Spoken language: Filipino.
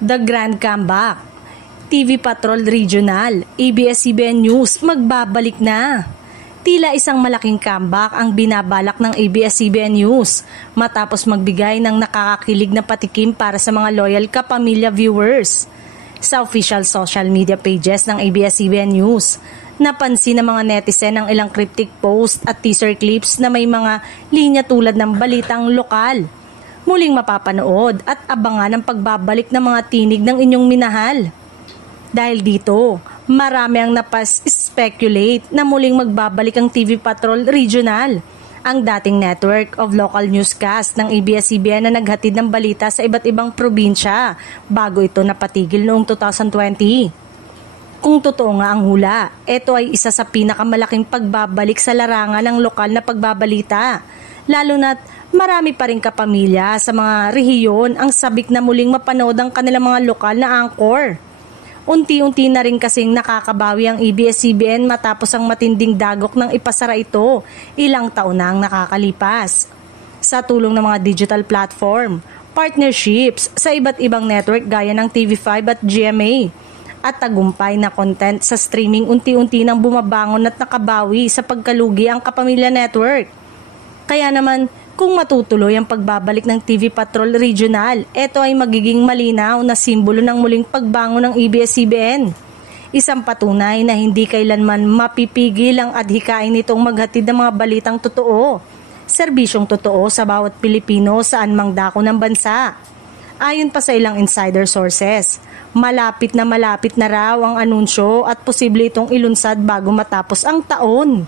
The Grand Comeback, TV Patrol Regional, ABS-CBN News magbabalik na. Tila isang malaking comeback ang binabalak ng ABS-CBN News matapos magbigay ng nakakakilig na patikim para sa mga loyal kapamilya viewers. Sa official social media pages ng ABS-CBN News, napansin ng mga netizen ang ilang cryptic post at teaser clips na may mga linya tulad ng balitang lokal. Muling mapapanood at abangan ang pagbabalik ng mga tinig ng inyong minahal. Dahil dito, marami ang napas-speculate na muling magbabalik ang TV Patrol Regional, ang dating network of local newscast ng ABS-CBN na naghatid ng balita sa iba't ibang probinsya bago ito napatigil noong 2020. Kung totoo nga ang hula, ito ay isa sa pinakamalaking pagbabalik sa larangan ng lokal na pagbabalita, lalo na't marami pa rin kapamilya sa mga rehiyon ang sabik na muling mapanood ang kanilang mga lokal na anchor. Unti-unti na rin kasing nakakabawi ang ABS-CBN matapos ang matinding dagok ng ipasara ito ilang taon na ang nakakalipas. Sa tulong ng mga digital platform, partnerships sa iba't ibang network gaya ng TV5 at GMA, at tagumpay na content sa streaming, unti-unti nang bumabangon at nakabawi sa pagkalugi ang Kapamilya Network. Kaya naman, kung matutuloy ang pagbabalik ng TV Patrol Regional, ito ay magiging malinaw na simbolo ng muling pagbangon ng ABS-CBN. Isang patunay na hindi kailanman mapipigil ang adhikain nitong maghatid ng mga balitang totoo, serbisyong totoo sa bawat Pilipino saan mang dako ng bansa. Ayon pa sa ilang insider sources, malapit na raw ang anunsyo at posible itong ilunsad bago matapos ang taon.